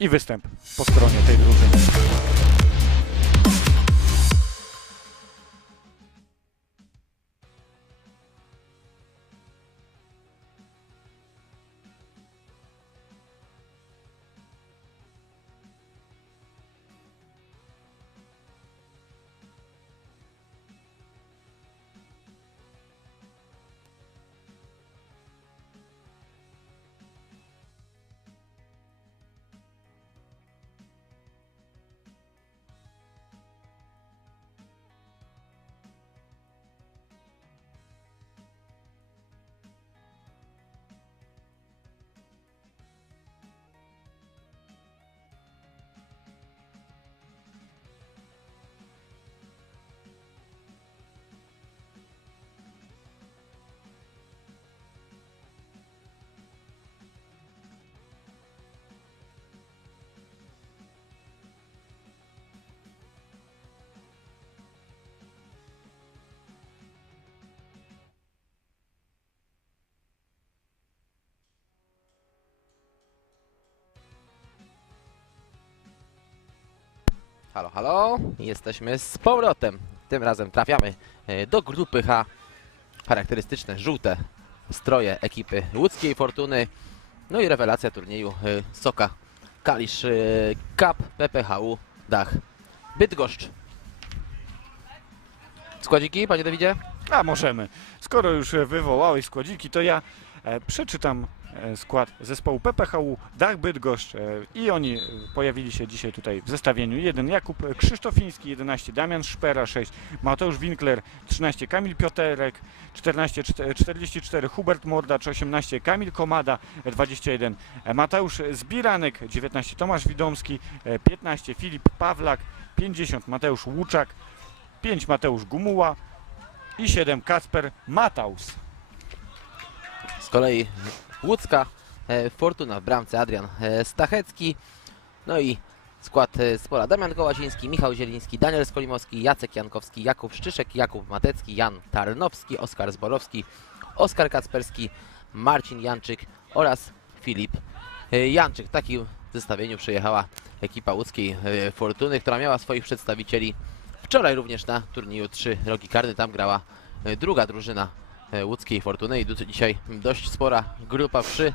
i występ po stronie tej drużyny. Halo, halo, jesteśmy z powrotem. Tym razem trafiamy e, do grupy H. Charakterystyczne żółte stroje ekipy łódzkiej Fortuny. No i rewelacja turnieju e, Soka Kalisz e, Cup PPHU Dach Bydgoszcz. Składziki, panie Dawidzie? A możemy. Skoro już wywołałeś składziki, to ja przeczytam skład zespołu PPHU Dach Bydgoszcz e, i oni e, pojawili się dzisiaj tutaj w zestawieniu. 1 Jakub Krzysztofiński, 11 Damian Szpera, 6 Mateusz Winkler, 13 Kamil Pioterek, 14, czte- 44 Hubert Mordacz, 18 Kamil Komada, e, 21 e, Mateusz Zbiranek, 19 Tomasz Widomski, e, 15 Filip Pawlak, 50 Mateusz Łuczak, 5 Mateusz Gumuła, i 7 Kacper Mataus. Kolei łódzka e, Fortuna w bramce Adrian e, Stachecki. No i skład e, z pola Damian Kołaziński, Michał Zieliński, Daniel Skolimowski, Jacek Jankowski, Jakub Szczyszek, Jakub Matecki, Jan Tarnowski, Oskar Zborowski, Oskar Kacperski, Marcin Janczyk oraz Filip Janczyk. W takim zestawieniu przyjechała ekipa łódzkiej Fortuny, która miała swoich przedstawicieli wczoraj również na turnieju 3 rogi karny. Tam grała druga drużyna łódzkiej Fortuny i dzisiaj dość spora grupa przy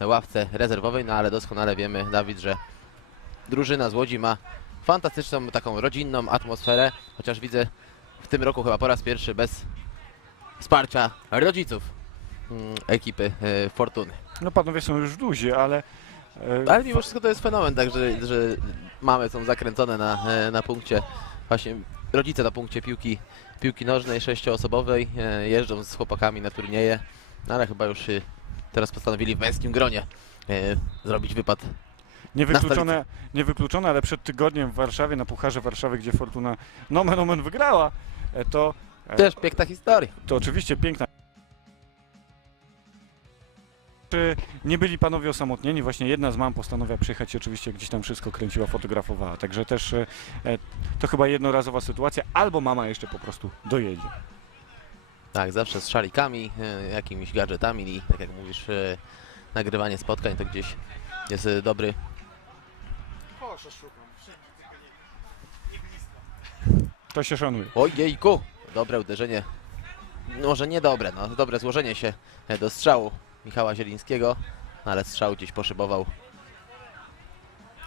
ławce rezerwowej, no ale doskonale wiemy, Dawid, że drużyna z Łodzi ma fantastyczną taką rodzinną atmosferę, chociaż widzę w tym roku chyba po raz pierwszy bez wsparcia rodziców mm, ekipy e, Fortuny. No panowie są już duzi, ale... e, Ale mimo wszystko to jest fenomen, także że mamy są zakręcone na, e, na punkcie właśnie rodzice na punkcie piłki, piłki nożnej sześcioosobowej e, jeżdżą z chłopakami na turnieje, no ale chyba już teraz postanowili w męskim gronie e, zrobić wypad. Niewykluczone, niewykluczone, ale przed tygodniem w Warszawie, na Pucharze Warszawy, gdzie Fortuna nomen omen wygrała, e, to, Też piękna historia. to oczywiście piękna. Czy nie byli panowie osamotnieni? Właśnie jedna z mam postanawia przyjechać i oczywiście gdzieś tam wszystko kręciła, fotografowała. Także też e, e, to chyba jednorazowa sytuacja, albo mama jeszcze po prostu dojedzie. Tak, zawsze z szalikami, e, jakimiś gadżetami i tak jak mówisz, e, nagrywanie spotkań to gdzieś jest e, dobry szukam. To się szanuje. Ojejku! Dobre uderzenie. Może nie dobre, no dobre złożenie się e, do strzału Michała Zielińskiego, no, ale strzał gdzieś poszybował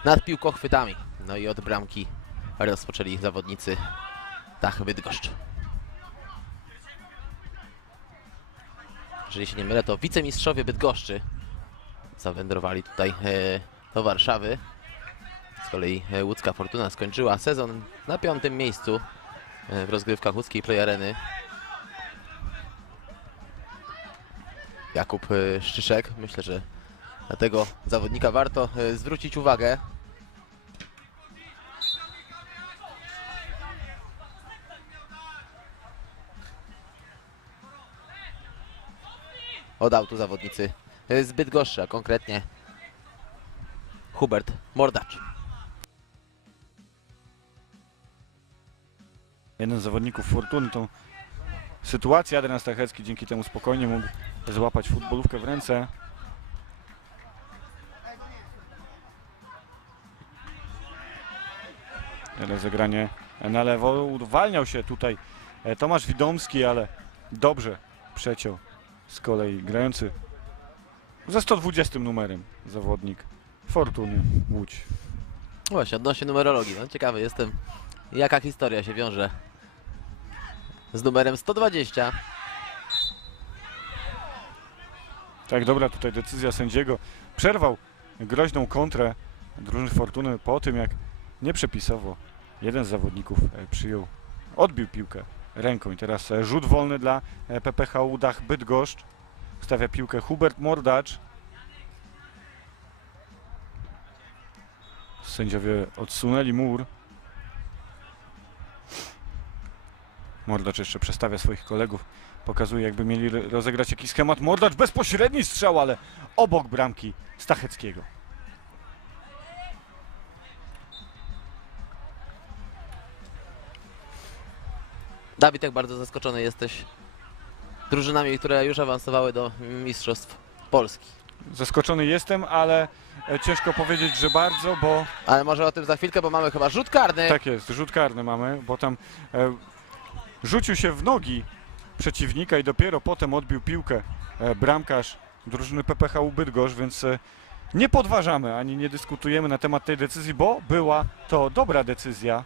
nad piłkochwytami. No i od bramki rozpoczęli zawodnicy Dach Bydgoszcz. Jeżeli się nie mylę, to wicemistrzowie Bydgoszczy zawędrowali tutaj e, do Warszawy. Z kolei e, łódzka Fortuna skończyła sezon na piątym miejscu e, w rozgrywkach łódzkiej Play Areny. Jakub e, Szczyszek, myślę, że na tego zawodnika warto e, zwrócić uwagę. Od autu zawodnicy e, z Bydgoszczy, a konkretnie Hubert Mordacz. jeden z zawodników Fortuny sytuacji. Adrian Stachecki dzięki temu spokojnie mógł złapać futbolówkę w ręce. Ale zagranie na lewo. Uwalniał się tutaj e, Tomasz Widomski, ale dobrze przeciął z kolei grający ze 120 numerem zawodnik Fortuny Łódź. Właśnie, odnośnie numerologii, no ciekawy jestem, jaka historia się wiąże z numerem 120. Tak, dobra tutaj decyzja sędziego. Przerwał groźną kontrę drużyny Fortuny po tym, jak nieprzepisowo jeden z zawodników e, przyjął, odbił piłkę ręką. I teraz e, rzut wolny dla e, PPH Dach Bydgoszcz. Stawia piłkę Hubert Mordacz. Sędziowie odsunęli mur. Mordacz jeszcze przestawia swoich kolegów. Pokazuje, jakby mieli ro- rozegrać jakiś schemat. Mordacz bezpośredni strzał, ale obok bramki Stacheckiego. Dawid, jak bardzo zaskoczony jesteś drużynami, które już awansowały do Mistrzostw Polski. Zaskoczony jestem, ale e, ciężko powiedzieć, że bardzo, bo Ale może o tym za chwilkę, bo mamy chyba rzut karny. tak jest, rzut karny mamy, bo tam e, rzucił się w nogi przeciwnika i dopiero potem odbił piłkę e, bramkarz drużyny PPH Bydgoszcz, więc e, nie podważamy ani nie dyskutujemy na temat tej decyzji, bo była to dobra decyzja.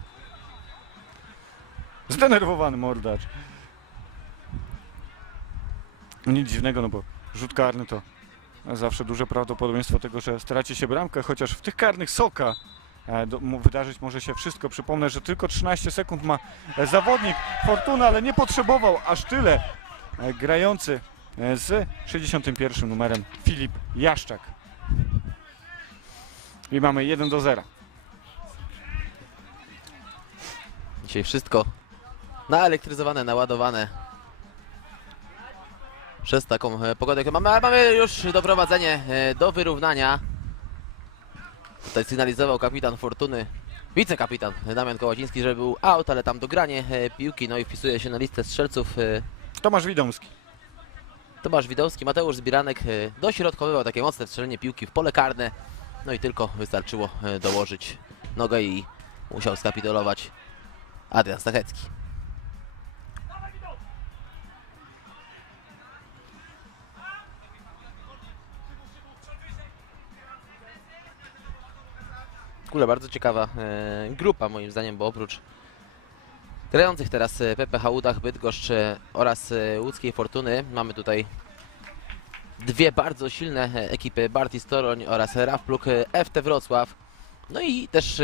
Zdenerwowany mordacz. Nic dziwnego, no bo rzut karny to zawsze duże prawdopodobieństwo tego, że straci się bramkę, chociaż w tych karnych Soka wydarzyć może się wszystko. Przypomnę, że tylko 13 sekund ma e, zawodnik Fortuna, ale nie potrzebował aż tyle e, grający e, z 61 numerem Filip Jaszczak. I mamy 1 do 0. Dzisiaj wszystko naelektryzowane, naładowane przez taką e, pogodę. Mamy, mamy już doprowadzenie e, do wyrównania. Tutaj sygnalizował kapitan Fortuny, wicekapitan Damian Kołaciński, że był out, ale tam dogranie e, piłki, no i wpisuje się na listę strzelców e, Tomasz Widomski. Tomasz Widowski, Mateusz Zbiranek e, dośrodkowywał takie mocne strzelenie piłki w pole karne. No i tylko wystarczyło dołożyć nogę i musiał skapitulować Adrian Stachecki. W ogóle bardzo ciekawa e, grupa moim zdaniem, bo oprócz grających teraz e, PPH Udach, Bydgoszcz e, oraz e, łódzkiej Fortuny mamy tutaj dwie bardzo silne ekipy Bartis Toruń oraz Rafpluk FT Wrocław. No i też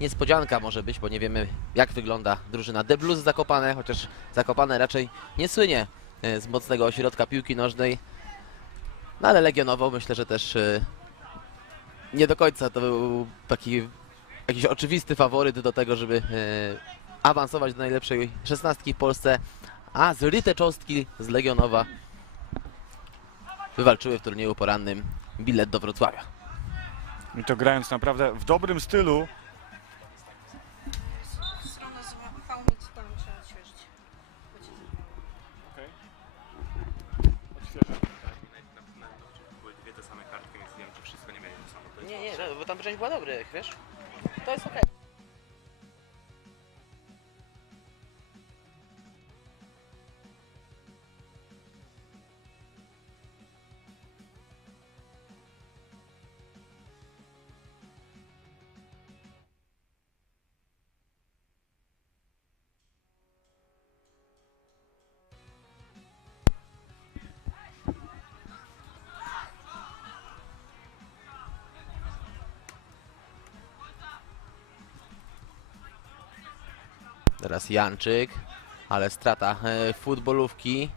niespodzianka może być, bo nie wiemy jak wygląda drużyna The Blues Zakopane, chociaż Zakopane raczej nie słynie z mocnego ośrodka piłki nożnej. No ale Legionowo myślę, że też nie do końca to był taki jakiś oczywisty faworyt do tego, żeby e, awansować do najlepszej szesnastki w Polsce, a zryte cząstki z Legionowa wywalczyły w turnieju porannym bilet do Wrocławia. I to grając naprawdę w dobrym stylu. Nie, bo tam część była dobry, Teraz Janczyk, ale strata e, futbolówki.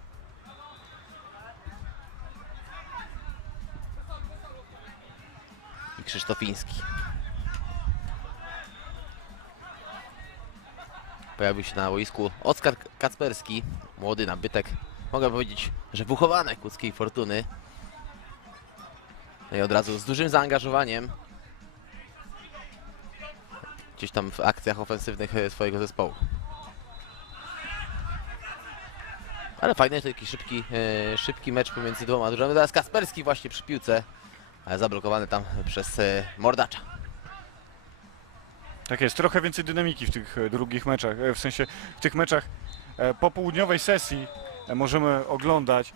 I Krzysztofiński. Pojawił się na boisku Oskar Kacperski, młody nabytek. Mogę powiedzieć, że wychowanek łódzkiej fortuny. No i od razu z dużym zaangażowaniem gdzieś tam w akcjach ofensywnych e, swojego zespołu. Ale fajny taki szybki, e, szybki mecz pomiędzy dwoma drużynami. Teraz Kasperski właśnie przy piłce, ale zablokowany tam przez e, Mordacza. Tak jest, trochę więcej dynamiki w tych e, drugich meczach, w sensie w tych meczach popołudniowej sesji możemy oglądać.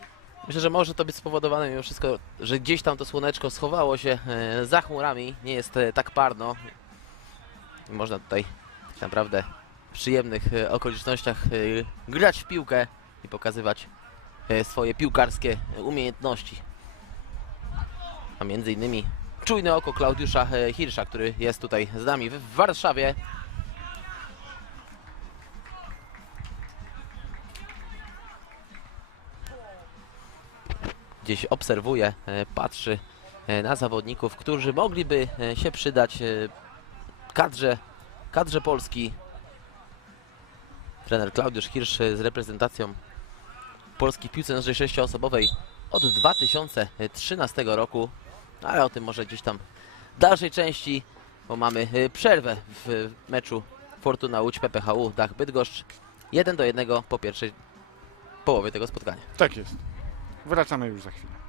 Myślę, że może to być spowodowane mimo wszystko, że gdzieś tam to słoneczko schowało się za chmurami, nie jest tak parno. Można tutaj naprawdę w przyjemnych okolicznościach grać w piłkę i pokazywać e, swoje piłkarskie umiejętności. A między innymi czujne oko Klaudiusza e, Hirsza, który jest tutaj z nami w Warszawie. gdzieś obserwuje, e, patrzy na zawodników, którzy mogliby się przydać kadrze, kadrze Polski. Trener Klaudiusz Hirsch z reprezentacją Polski w piłce nożnej sześcioosobowej od 2013 roku, ale o tym może gdzieś tam w dalszej części, bo mamy e, przerwę w meczu Fortuna Łódź PPHU Dach Bydgoszcz 1 do 1 po pierwszej połowie tego spotkania. Tak jest. Wracamy już za chwilę.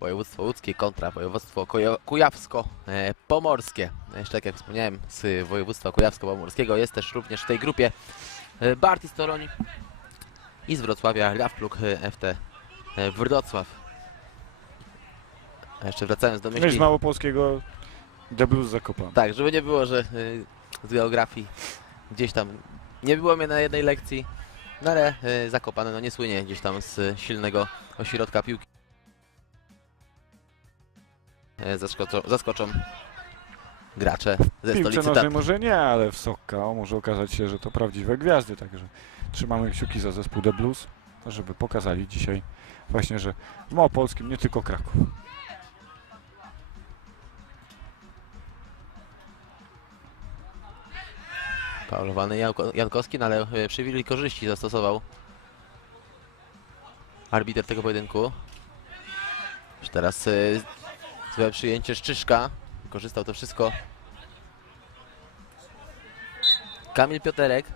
Województwo łódzkie kontra województwo kujawsko-pomorskie. No Jeszcze tak jak wspomniałem, z województwa kujawsko-pomorskiego jest też również w tej grupie e, Bartis Toruń i z Wrocławia Lawpluk e, FT e, Wrocław. Jeszcze wracając do myśli, małopolskiego The Blues Zakopane. tak, żeby nie było, że e, z geografii gdzieś tam nie było mnie na jednej lekcji, no ale e, Zakopane no nie słynie gdzieś tam z silnego ośrodka piłki. E, Zaskoczą, zaskoczą gracze ze piłce stolicy nożnej może nie, ale w Sokkao może okazać się, że to prawdziwe gwiazdy, także trzymamy kciuki za zespół The Blues, żeby pokazali dzisiaj właśnie, że w Małopolskim nie tylko Kraków. Paulowany Janko, Jankowski, no ale e, przywilej korzyści zastosował arbiter tego pojedynku. Już teraz e, złe przyjęcie Szczyszka. Korzystał to wszystko. Kamil Pioterek.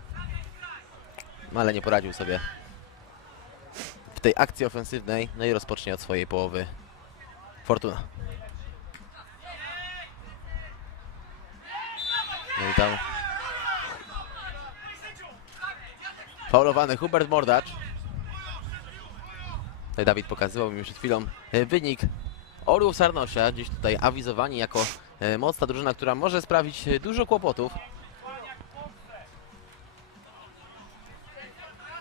No ale nie poradził sobie w tej akcji ofensywnej. No i rozpocznie od swojej połowy Fortuna. No i tam Faulowany Hubert Mordacz. Tutaj Dawid pokazywał mi przed chwilą e, wynik Orłów Sarnosia. Dziś tutaj awizowani jako e, mocna drużyna, która może sprawić e, dużo kłopotów.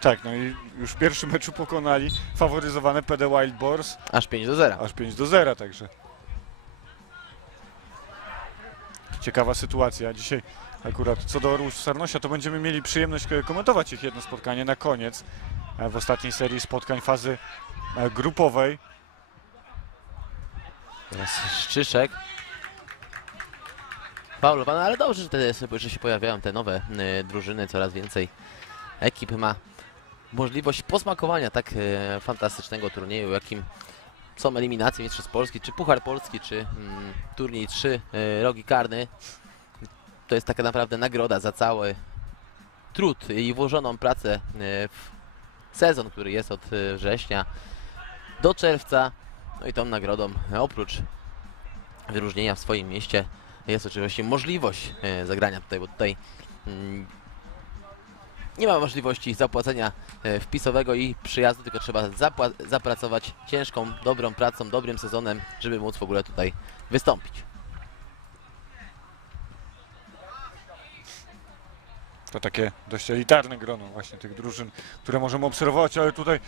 Tak, no i już w pierwszym meczu pokonali faworyzowane PD Wild Boars Aż 5 do 0. aż 5 do 0, także ciekawa sytuacja. Dzisiaj akurat co do Orłów Sarnosia, to będziemy mieli przyjemność e, komentować ich jedno spotkanie na koniec w ostatniej serii spotkań fazy grupowej. Teraz Szczyszek. Faulowany, ale dobrze, że, te, że się pojawiają te nowe e, drużyny. Coraz więcej ekip ma możliwość posmakowania tak e, fantastycznego turnieju, jakim są eliminacje Mistrzostw Polski, czy Puchar Polski, czy mm, turniej 3 e, rogi karny. To jest taka naprawdę nagroda za cały trud i włożoną pracę e, w sezon, który jest od e, września do czerwca. No i tą nagrodą, e, oprócz wyróżnienia w swoim mieście, jest oczywiście możliwość e, zagrania tutaj, bo tutaj mm, nie ma możliwości zapłacenia e, wpisowego i przyjazdu, tylko trzeba zapracować ciężką, dobrą pracą, dobrym sezonem, żeby móc w ogóle tutaj wystąpić. To takie dość elitarne grono właśnie tych drużyn, które możemy obserwować, ale tutaj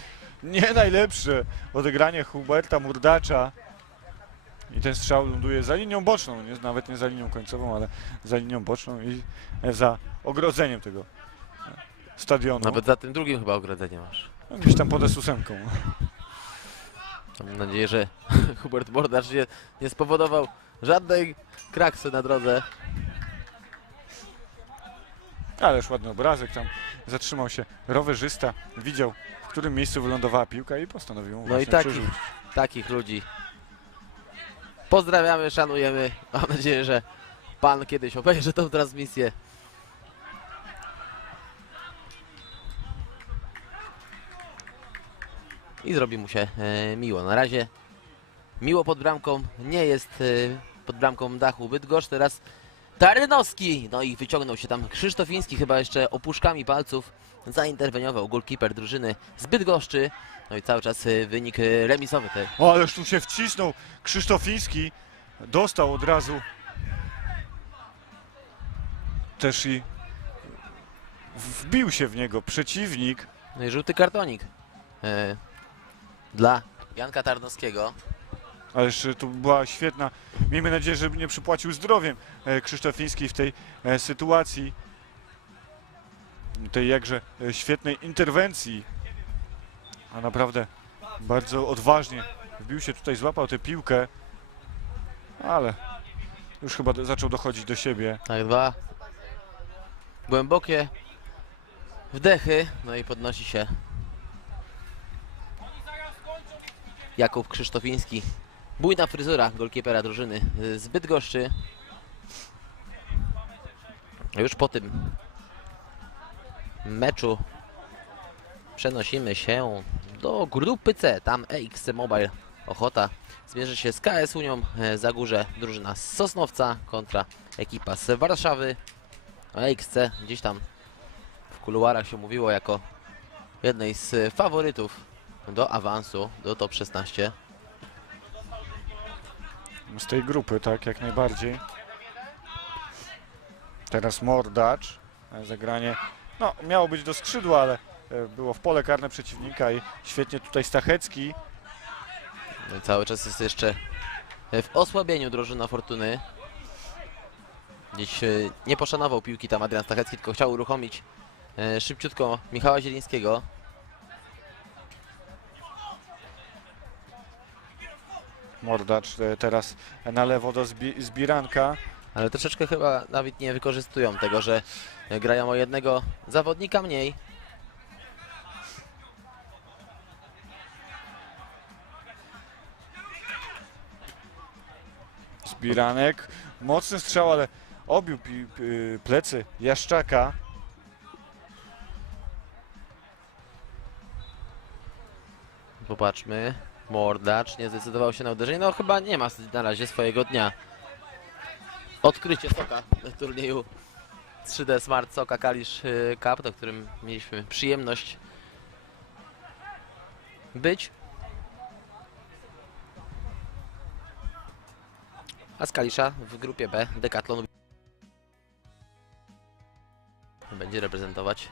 nie najlepsze odegranie Huberta Murdacza. I ten strzał ląduje za linią boczną, nie, nawet nie za linią końcową, ale za linią boczną i za ogrodzeniem tego stadionu. Nawet za tym drugim chyba ogrodzenie masz. No, Gdzieś tam pod ósemką. Mam nadzieję, że Hubert Mordacz nie, nie spowodował żadnej kraksy na drodze. Ależ ładny obrazek, tam zatrzymał się rowerzysta, widział w którym miejscu wylądowała piłka i postanowił ją No i właśnie taki- przerzucić. Takich ludzi pozdrawiamy, szanujemy. Mam nadzieję, że pan kiedyś obejrzy tą transmisję. I zrobi mu się e, miło. Na razie miło pod bramką nie jest e, pod bramką dachu Bydgoszcz. Teraz Tarynowski. No i wyciągnął się tam Krzysztofiński chyba jeszcze opuszkami palców. Zainterweniował golkiper drużyny z Bydgoszczy. No i cały czas e, wynik e, remisowy. Te O, ależ tu się wcisnął Krzysztofiński, dostał od razu też i wbił się w niego przeciwnik. No i żółty kartonik e, dla Janka Tarnowskiego. Ależ to była świetna. Miejmy nadzieję, że nie przypłacił zdrowiem e, Krzysztofiński w tej e, sytuacji. Tej jakże e, świetnej interwencji. A naprawdę bardzo odważnie wbił się tutaj, złapał tę piłkę. Ale już chyba zaczął dochodzić do siebie. Tak, dwa głębokie wdechy. No i podnosi się Jakub Krzysztofiński. Bujna fryzura golkiepera drużyny e, z Bydgoszczy. Już po tym meczu przenosimy się do grupy C. Tam EX Mobile Ochota zmierzy się z KS Unią e, Zagórze. Drużyna z Sosnowca kontra ekipa z Warszawy. EXC gdzieś tam w kuluarach się mówiło jako jednej z faworytów do awansu do top 16. Z tej grupy, tak, jak najbardziej. Teraz Mordacz. e, Zagranie, no, miało być do skrzydła, ale e, było w pole karne przeciwnika i świetnie tutaj Stachecki. No cały czas jest jeszcze w osłabieniu drużyna Fortuny. Gdzieś e, nie poszanował piłki tam Adrian Stachecki, tylko chciał uruchomić szybciutko Michała Zielińskiego. Mordacz e, teraz na lewo do Zbi- Zbiranka. Ale troszeczkę chyba nawet nie wykorzystują tego, że grają o jednego zawodnika mniej. Zbiranek. Mocny strzał, ale obił plecy Jaszczaka. Popatrzmy. Mordacz nie zdecydował się na uderzenie. No chyba nie ma na razie swojego dnia. Odkrycie Soka w turnieju 3D Smart Soka Kalisz y, Cup, do którym mieliśmy przyjemność być. A z Kalisza w grupie B Decathlon będzie reprezentować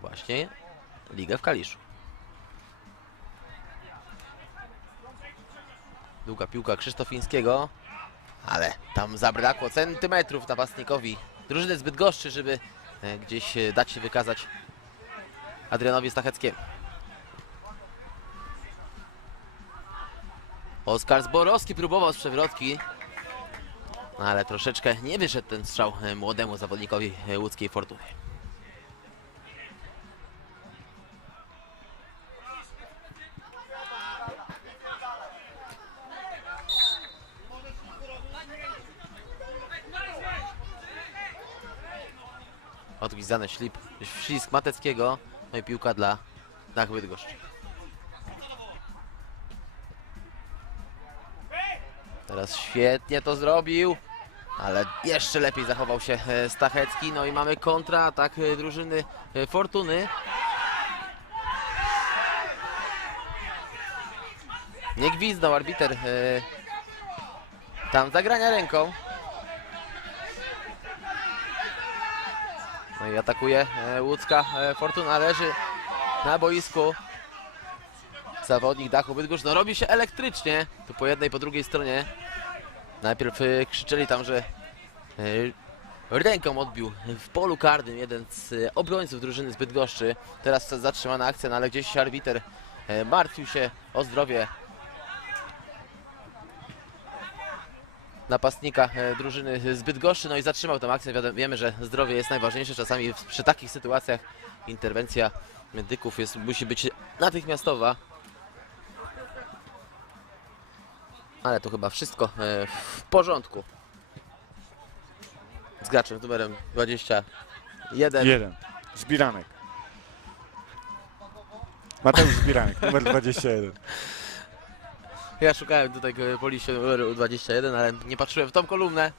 właśnie ligę w Kaliszu. Długa piłka Krzysztofińskiego, ale tam zabrakło centymetrów napastnikowi drużyny zbyt goszczy, żeby e, gdzieś e, dać się wykazać Adrianowi Stacheckiemu. Oskar Zborowski próbował z przewrotki, no ale troszeczkę nie wyszedł ten strzał e, młodemu zawodnikowi łódzkiej Fortuny. Odgwizdany ślip, ślisk Mateckiego, no i piłka dla Dach Bydgoszcz. Teraz świetnie to zrobił. Ale jeszcze lepiej zachował się e, Stachecki. No i mamy kontratak e, drużyny e, Fortuny. Nie gwizdał arbiter tam zagrania ręką. I atakuje e, łódzka e, Fortuna. Leży na boisku. Zawodnik dachu Bydgoszcz. No robi się elektrycznie. Tu po jednej, po drugiej stronie. Najpierw e, krzyczeli tam, że ręką odbił w polu karnym jeden z obrońców drużyny z Bydgoszczy. Teraz zatrzymana akcja, no ale gdzieś arbiter martwił się o zdrowie napastnika e, drużyny z Bydgoszczy, no i zatrzymał tę akcję. Wiemy, że zdrowie jest najważniejsze. Czasami przy takich sytuacjach interwencja medyków jest, musi być natychmiastowa. Ale to chyba wszystko e, w porządku. Z graczem numerem 21. Jeden. Zbiranek. Mateusz Zbiranek, numer 21. Ja szukałem tutaj po numeru 21, ale nie patrzyłem w tą kolumnę.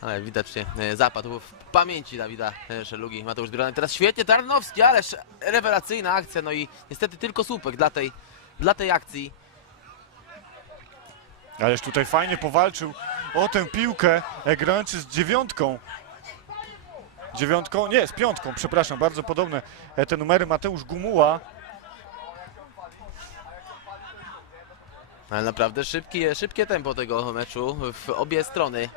Ale widocznie e, zapadł w pamięci Dawida e, Szelugi, Mateusz Zbiranek. Teraz świetnie Tarnowski, ależ rewelacyjna akcja. No i niestety tylko słupek dla tej, dla tej akcji. Ależ tutaj fajnie powalczył o tę piłkę, grający z dziewiątką. Dziewiątką? Nie, z piątką, przepraszam, bardzo podobne e, te numery. Mateusz Gumuła. Ale naprawdę szybkie, szybkie tempo tego meczu w obie strony.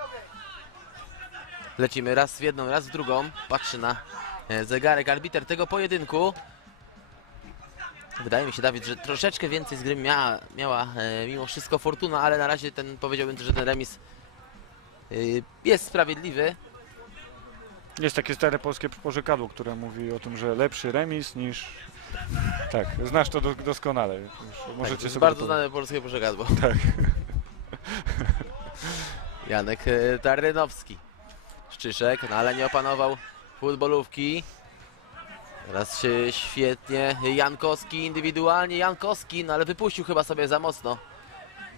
Lecimy raz w jedną, raz w drugą. Patrzy na e, zegarek arbiter tego pojedynku. Wydaje mi się, Dawid, że troszeczkę więcej z gry miała, miała e, mimo wszystko Fortuna, ale na razie ten powiedziałbym, że ten remis e, jest sprawiedliwy. Jest takie stare polskie porzekadło, które mówi o tym, że lepszy remis niż... Tak, znasz to do, doskonale. Już Tak, możecie to jest sobie bardzo znane polskie pożegadło. Tak. Janek e, Tarynowski. Szczyszek, no ale nie opanował futbolówki. Teraz się świetnie Jankowski indywidualnie. Jankowski, no ale wypuścił chyba sobie za mocno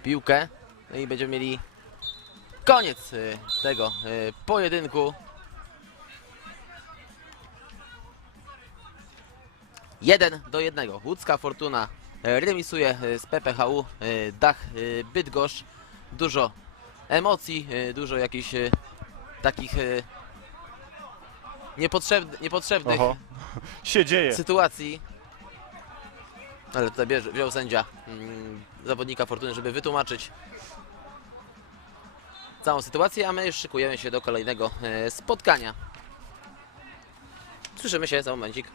piłkę. No i będziemy mieli koniec e, tego e, pojedynku. Jeden do jednego. Łódzka Fortuna e, remisuje e, z PPHU e, Dach Bydgoszcz. Dużo emocji, dużo jakichś takich niepotrzebnych, niepotrzebnych Oho, się dzieje. sytuacji. Ale tutaj bierze, wziął sędzia mm, zawodnika Fortuny, żeby wytłumaczyć całą sytuację, a my już szykujemy się do kolejnego spotkania. Słyszymy się za momencik.